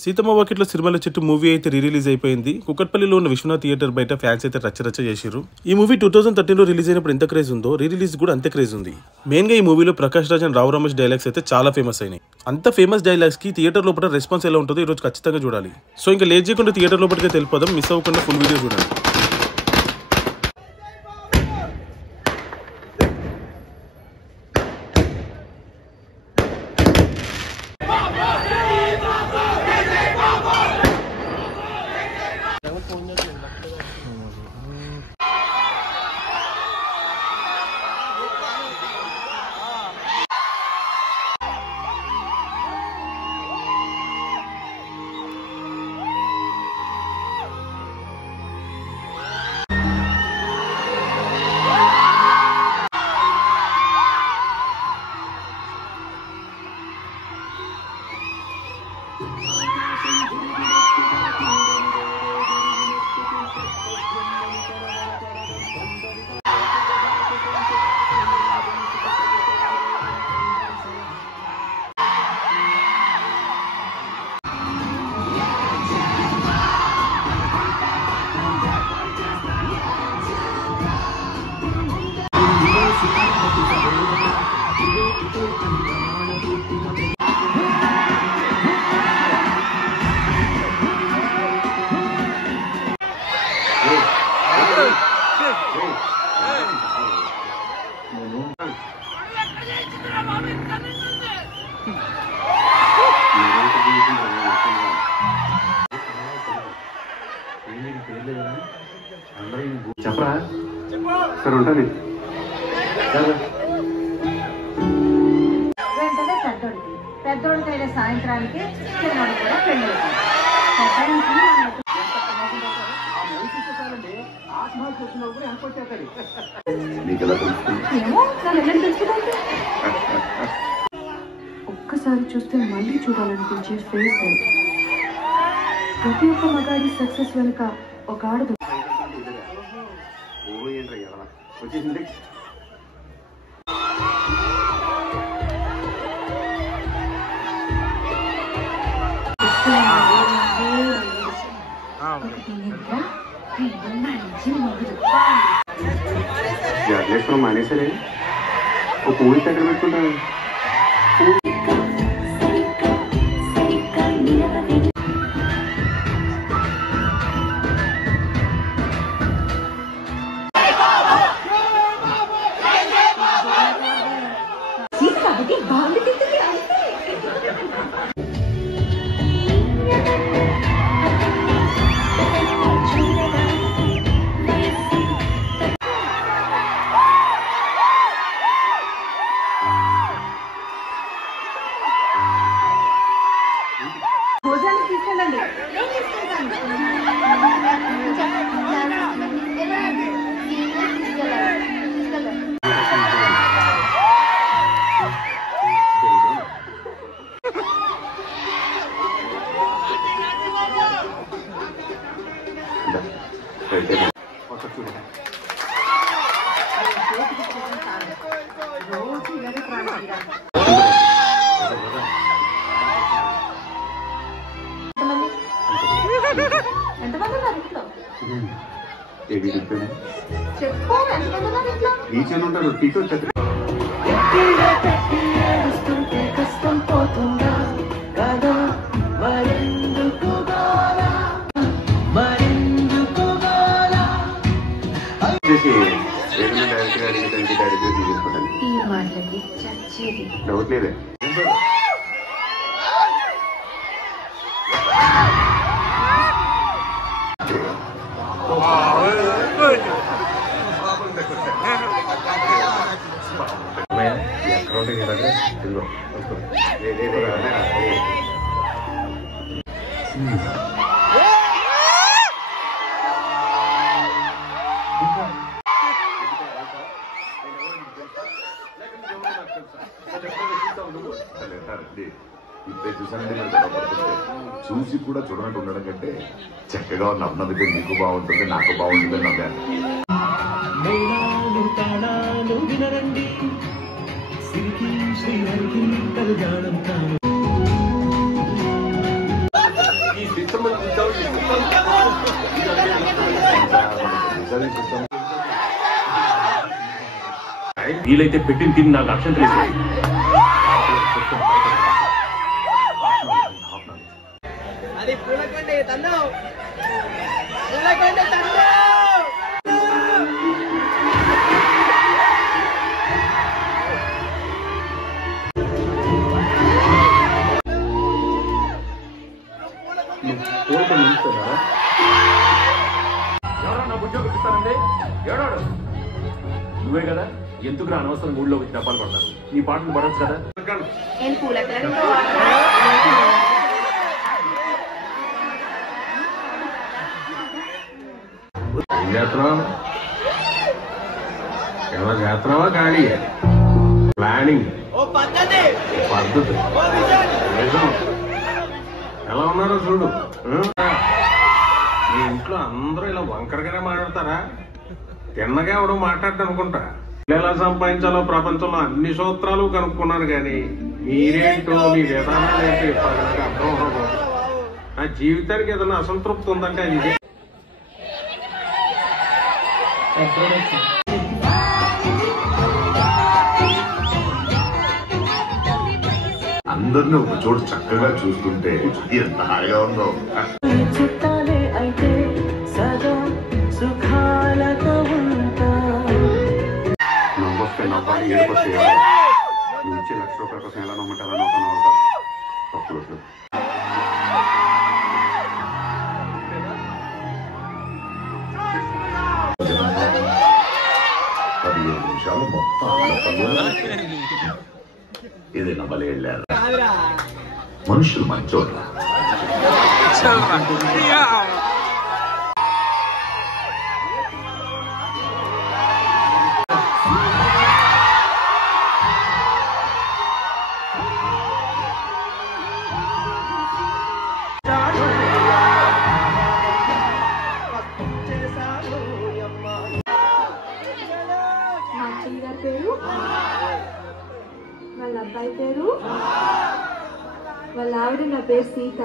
సీతమ్మ వాకిట్లో సిరిమల్ల చెట్టు మూవీ అయితే రిలీజ్ అయిపోయింది. కుకట్పల్లిలో ఉన్న విశ్వనాథ్ థియేటర్ బయట ఫ్యాన్స్ అయితే రచ్చరచ్చ చేశారు. ఈ మూవీ 2013లో రిలీజ్ అయినప్పుడు ఎంత క్రేజ్ ఉందో రిలీజ్ కూడా అంతే క్రేజ్ ఉంది. మెయిన్ గా ఈ మూవీలో ప్రకాష్ రాజ్ అండ్ రావు రమేష్ డైలాగ్స్ అయితే చాలా ఫేమస్ అయినాయి. అంత ఫేమస్ డైలాగ్స్ కి థియేటర్ లోపల రెస్పాన్స్ ఎలా ఉంటుందో ఈ రోజు ఖచ్చితంగా చూడాలి. సో ఇంకా లేట్ చేయకుండా థియేటర్ లోపలికి తెలిపోదాం. మిస్ అవ్వకుండా ఫుల్ వీడియో చూడండి. చెప్పరా సరే ఉంటుంది వెంటనే పెద్దోడికైనా సాయంత్రానికి చిన్నోడు కూడా పెళ్ళి ఒక్కసారి చూస్తే మళ్ళీ చూడాలనిపించే ఫేస్. ప్రతి ఒక్క మగాడి సక్సెస్ వెనుక ఒక ఆడదు. వచ్చేసింది జాగ్రత్త మానేసరే ఒక పూరి దగ్గర పెట్టుకుంటాను. టీచర్ ఉంటారు టీచర్ చెప్పి డౌట్ లేదే. ఇప్పుడే చూసానంటే నేను గొడవపడుతుంటే చూసి కూడా చూడనట్టు ఉండడం కంటే చక్కగా నవ్వునందుకే నీకు బాగుంటుంది నాకు బాగుంటుంది నవ్వాను. వీలైతే పెట్టిన తిని నాకు అక్షం తెలియదు. అది పూలకొండ తన్ను పూలకొండ తన్ను. ఎవరన్నా నా ఉద్యోగం ఇస్తారండి? ఏడాడు నువ్వే కదా ఎందుకు అనవసరం ఊళ్ళో వచ్చి డబ్బాలు పడతారు. నీ పాటలు పడచ్చు కదా. ఎలా చేస్తున్నావా ఖాళీ ప్లానింగ్ పద్ధతి ఎలా ఉన్నారో చూడు. మీ ఇంట్లో అందరూ ఇలా వంకరగానే మాట్లాడతారా? తిన్నగా ఎవడో మాట్లాడటం అనుకుంటా. ఎలా సంపాదించాలో ప్రపంచంలో అన్ని సూత్రాలు కనుక్కున్నాను కానీ మీరేంటో మీ విధానాలు ఏంటో ఇప్పటిదాకా అర్థం అవ్వదు. నా జీవితానికి ఏదైనా అసంతృప్తి ఉందంటే అది ఇదే. అందరినీ ఒక చోటు చక్కగా చూస్తుంటే ఎంత హాయిగా ఉందో. చుట్టాలే అయితే సదా సుఖాలతో ఉంటా. నవ్వొస్తే నవ్వాలి, ఏడుకొస్తే నువ్వు ఇచ్చే ₹1,00,000 కోసం ఎలా నమ్మంటే అలా నవ్వుతా తప్పులు. 15 నిమిషాలు మొత్తం ఏదైనా బలి వెళ్ళారు. మనుషులు మంచోళ్ళ. పేరు వాళ్ళ అబ్బాయి పేరు వాళ్ళ ఆవిడ నా పేరు సీత.